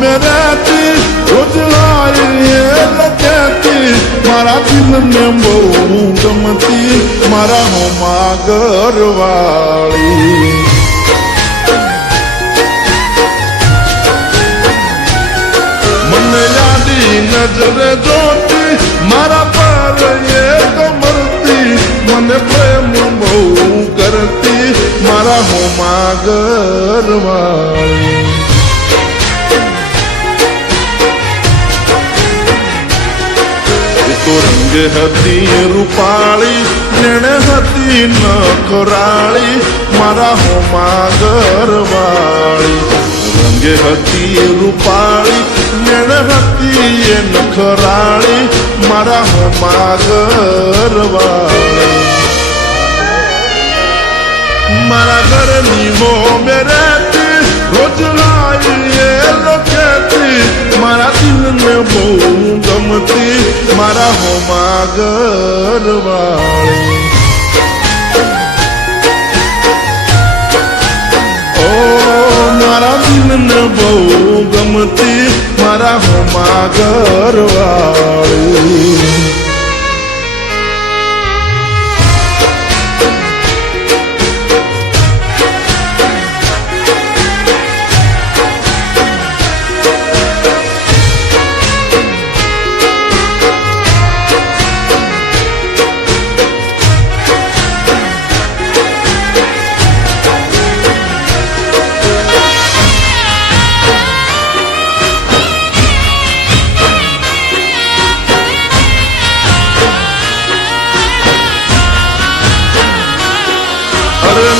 में रहती रोज आई ये कहती मारा दिल ने बहु गमती मारा हो मागर वाली मन यादी नजर जोती मारा पर ये तो मरती मन प्रेम बहु करती मारा हो मागर वाली तो रंग हती रूपाली नेणे हती नखराली मारा हो मागर वाली रंग हती रूपाली नेणे हती ये नखराली मारा हो मागर वाली मारा घर नी हो मेरे रोज लाई ये कहती मारा दिल में बहु गमती मारा हो मागर वाली ओ मारा दिल में बहु गमती मारा हो मागर वाली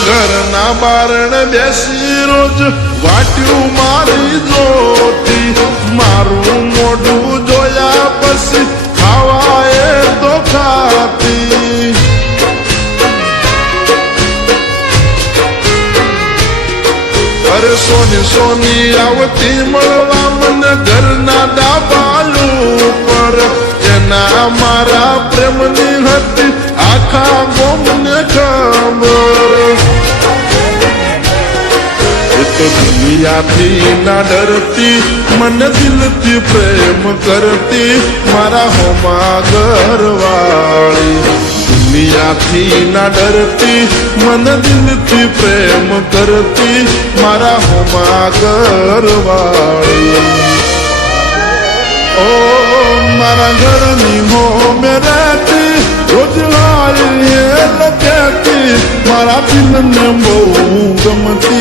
ઘરના બારણ બેસી રોજ વાટ્યું મારી જોતી મારું મોઢું જોયા પછી ખાવાય તો ખાતી અરે સોની સોની આવતી મળવા મને ઘરના ડાબાલું પર એના મારા પ્રેમની હતી આખા ગોમને ખબર तो दुनिया थी ना डरती मन दिल थी प्रेम करती मारा हो मागर वाली दुनिया थी ना डरती मन दिल थी प्रेम करती मारा हो मागर वाली ओ मारा घर नी हो में रहती रोज आई ये कहती मारा दिल ने बहु गमती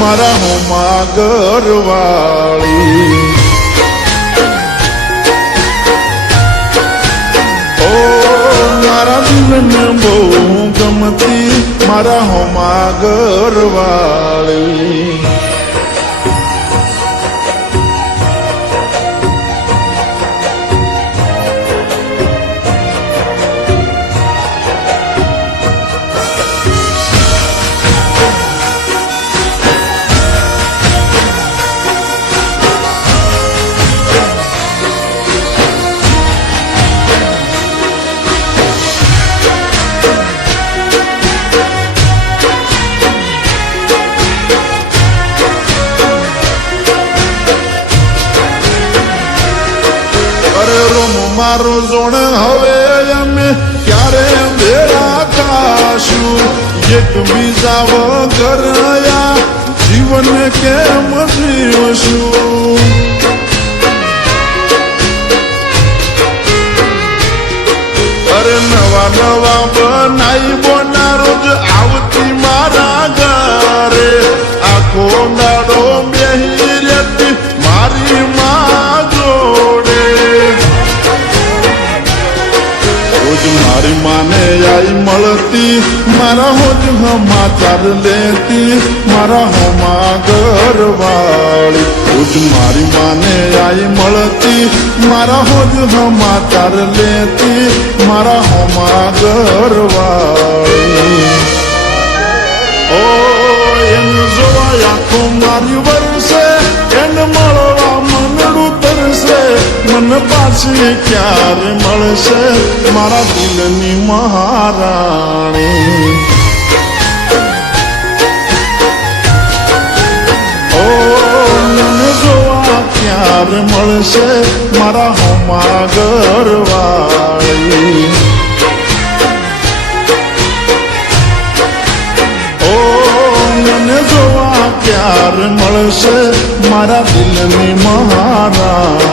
मारा हो मागर वाली ओ मारा दिल ने बहु गमती मारा हो मागर वाली मारो जोण हवे अमे क्यारे भेड़ा खाशु एक बीजा वगर या जीवन केम जीवशु अरे नवा नवा बनाई बोना रोज आवती मारा घरे आखो दाड़ो बेही रहती मारी मां जोड़े मारी माने आई मलती मारा हो समाचार लेती मारा हो मागर वाली रोज मारी माने आई मलती मारा हो समाचार लेती मारा हो मागर वाली ओ एन जोया को मारी वर्षे एन मळवा मनडू तरसे मन पाછી ક્યારે મળશે મારા દિલની મહારાણી ओ मन जोआ क्या ક્યારે મળશે મારા હોમા ઘરવાળી ઓ મને જોવા ક્યારે મળશે મારા દિલની મહારાણી